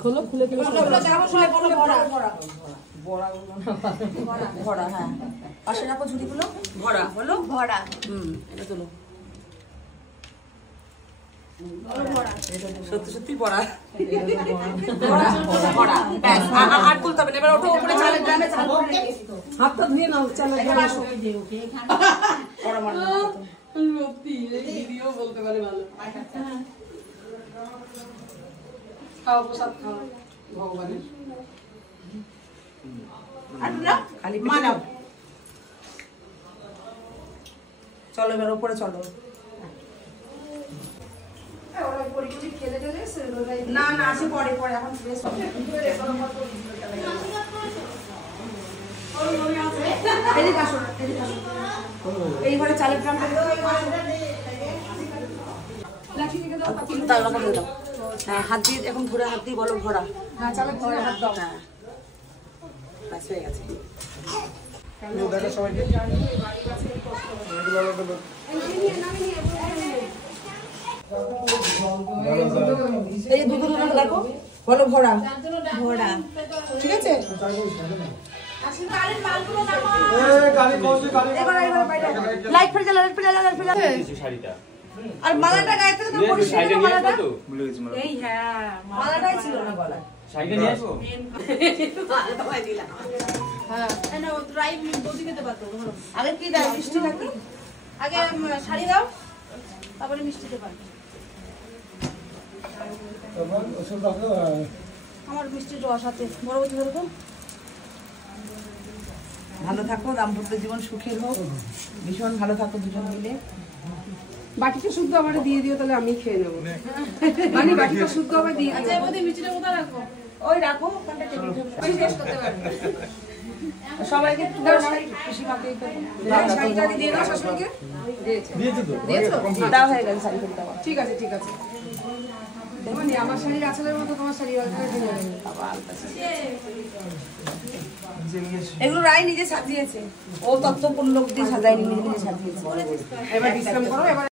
খোলো খুলে খুলে ভরা। হ্যাঁ পাশে রাখো ঝুড়িগুলো ভরা হলো ভরা। এটা তোলো সত্যি সত্যি ভরা ভরা। আর তুলতে হবে না, এবার ওঠো উপরে চালের গ্রামে হাতটা ধুয়ে নাও চালের গ্রামে বলতে পারে ভালো। খাও প্রসাদ খাও ভগবানের খালি মানাও। চলো এবার উপরে চলো। না না আসে পরে পরে এখন এই ঘরে চালের গ্রাম হ্যাঁ হাত দিয়ে এখন ঘুরে হাত দিয়ে বলো ভরা। হ্যাঁ চালের ঘরে হাত দাও। হ্যাঁ বাস হয়ে গেছে। এই দুটো দেখো বলো ভরা ভরা। ঠিক আছে লাইট ফেলে জ্বালা লাইট ফেলে জ্বালা লাইট ফেলে আর মালাটা গায়ে থেকে তো পরিষ্কার করে মালাটা এই হ্যাঁ মালাটাই ছিল না গলায়। শাড়িটা নিয়ে আসবো মালাটা ভাই দিলাম। হ্যাঁ না ও ড্রাই বডি খেতে পারতো। আগে কি দাও মিষ্টি নাকি? আগে শাড়ি দাও তারপরে মিষ্টি দিতে পারবে। তোমার ওষুধ দাও। আমার মিষ্টি রস আছে বড় বড় ধরো তো। ভালো থাকো, দাম্পত্য জীবন সুখের হোক, ভীষণ ভালো থাকো দুজন মিলে। বাটিটা শুদ্ধ আমার দিয়ে দিও তাহলে আমি খেয়ে নেবো। মানে বাটিটা শুদ্ধ আমার দিয়ে দিও। আচ্ছা এর মধ্যে মিষ্টিটা কোথায় রাখো? ওই রাখো ওখানটা টেবিল আমি শেষ করতে পারবো। সবাইকে দাও খুশি মাকে শাড়িটা দিয়ে দাও শাশুড়িকে। দিয়েছো তো? দিয়েছো? দাও হয়ে গেছে শাড়ি ফেলতে দাও। ঠিক আছে ঠিক আছে। দেখো নি আমার শাড়ির আঁচলের মতো তোমার শাড়ি আঁচলের দিয়ে যাবে। বাবা আলতা এগুলো রাই নিজে সাজিয়েছে, ও তত্ত্বপূর্ণ লোক দিয়ে সাজায়নি, নিজে নিজে সাজিয়েছে। এবার বিশ্রাম করো। এবার